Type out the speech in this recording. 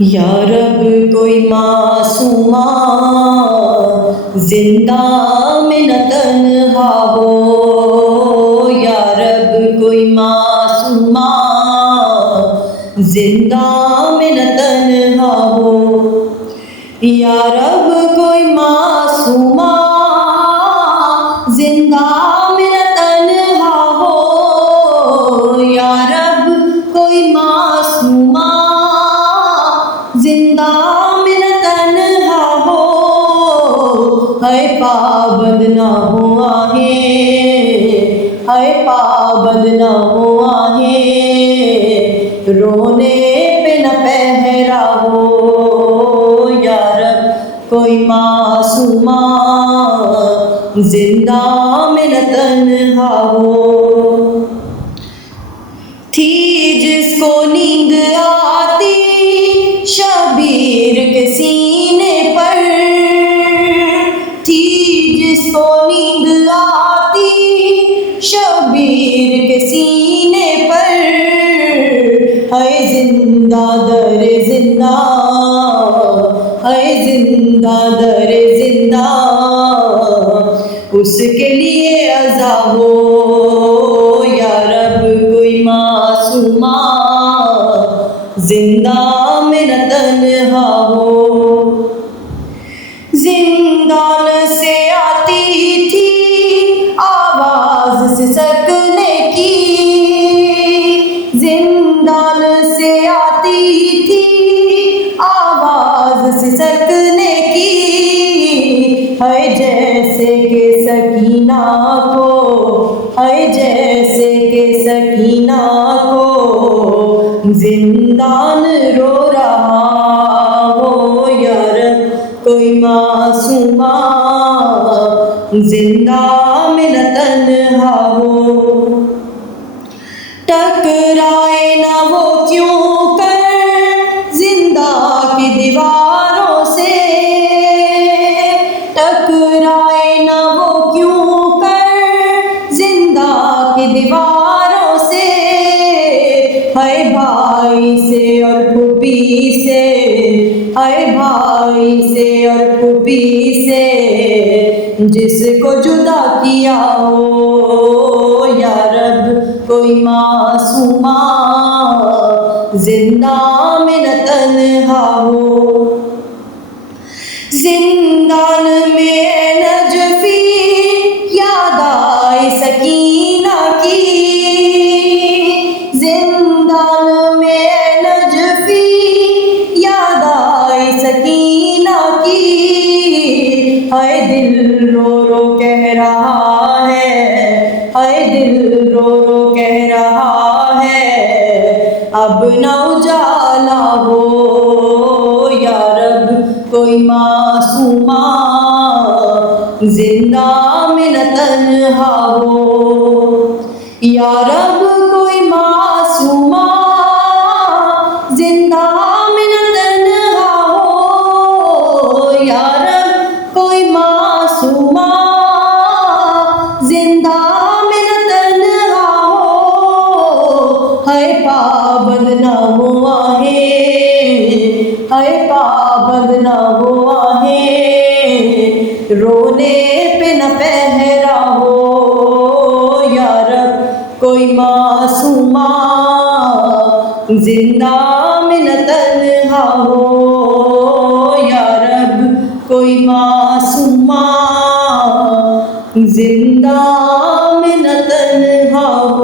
या रब कोई मासूमा जिंदा में न तन्हा हो, या रब कोई मासूमा जिंदा में न तन्हा हो, या रब कोई मासूमा जिंदा में न तन्हा हो, या रब कोई मासूमा जिंदा में न तन्हा हो, है पाबंद न हो आहे, है पाबंद न हो आहे, रोने पे न पहरा हो, या रब कोई मासूमा जिंदा में न तन्हा हो। थी जिसको नींद आती शबीर के सीने पर, थी जिसको नींद आती शबीर के सीने पर, है जिंदा दर जिंदा, है जिंदा दर जिंदा, उसके लिए अज़ा हो, या रब कोई मासूमा जिंदा में न तन्हा हो। जिंदान से आती थी आवाज सिसकने की, जिंदान से आती थी आवाज सिसकने की, है जैसे के सकीना को, है जैसे के सकीना को जिंदान रो रहा हो, या रब कोई मासूमा जिंदा में न तन्हा हो। टकराए ना वो क्यों कर जिंदा की दीवारों से, टकराए ना वो क्यों कर जिंदा की दीवारों से, है भाई से और फूफी से, है भाई से और फूफी से, जिसको जुदा किया हो, या रब कोई मासूमा जिंदा में न तन्हा हो। जिंदान में नजफी याद आए सकीना की, जिंदान में नजफी याद आए सकीना की, है दिल रो रो कह रहा है दिल रो रो कह रहा है, अब न उजाला हो, या रब कोई मासूमा जिंदा में न तन्हा हो, या रब कोई मासूमा जिंदा में न तन्हा हो, या रब कोई मासूमा जिंदा में न तन्हा हो, है पाबंद न हो आहे, है पाबंद न हो आहे, रोने पे न पहरा हो, या रब कोई मासूमा जिंदा में न तन्हा हो, या रब कोई मासूमा जिंदा में न तन्हा हो।